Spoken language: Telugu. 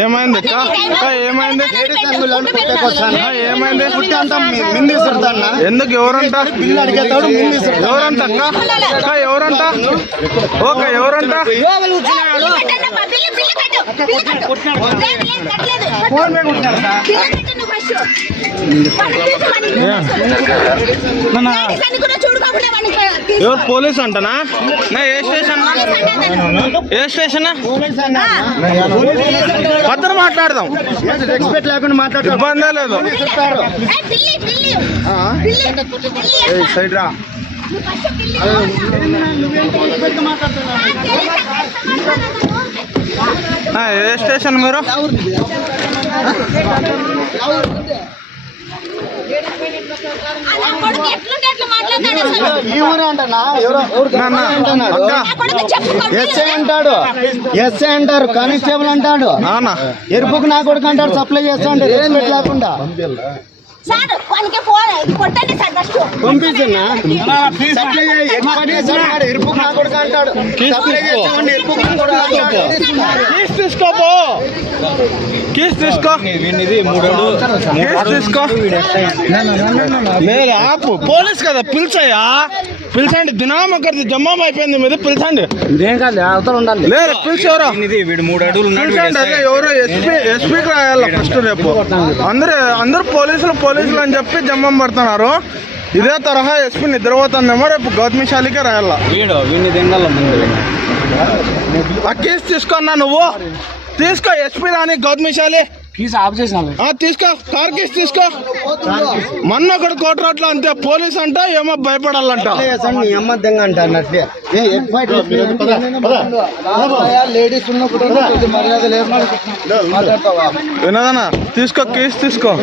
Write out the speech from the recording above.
ఏమైంది ఏమైంది ఏమైంది ఎందుకు ఎవరంట ఎవరంట అక్క ఎవరంట ఓకే ఎవరంట ఎవరు పోలీస్ అంటనా నా ఏ స్టేషన్ ఏ స్టేషన్ పద్దరు మాట్లాడదాం రెస్పెక్ట్ లేకుండా మాట్లాడతాం ఇబ్బందే లేదు సైడ్ రా ఏ స్టేషన్ మీరు ఎస్ఐ అంటాడు ఎస్ఐ అంటారు కానిస్టేబుల్ అంటాడు ఎరుపుకు నా కొడుకు అంటాడు సప్లై చేస్తా అంటే రెస్పెక్ట్ లేకుండా పంపించన్నా ఎరుపుకు నా కొడుకు అంటాడు తీసుకోపో కేసు తీసుకో తీసుకో లేదు ఆపు పోలీస్ కదా పిలిచాయా పిలిచండి దినామ ఒకరిది జమ్మం అయిపోయింది మీద పిలిచండి లేదు పిలిచేవరో వీడు 3 అడుగులు పిలిచండి అదే ఎవరో ఎస్పీకి రాయాల ఫస్ట్ రేపు అందరూ పోలీసులు అని చెప్పి జమ్మం పడుతున్నారు ఇదే తరహా ఎస్పీ నిద్రపోతుందేమో రేపు గౌతమిశాలికే రాయాల ఆ కేసు తీసుకున్నా నువ్వు తీసుకో ఎస్పీ రాని గౌతమిశాలి తీసుకో కార్ కేసు తీసుకో మొన్న ఒకటి కోటరాట్లో అంతే పోలీస్ అంట ఏమో భయపడాలంట లేడీస్ ఉన్నప్పుడు మర్యాద వినదనా తీసుకో కేసు తీసుకో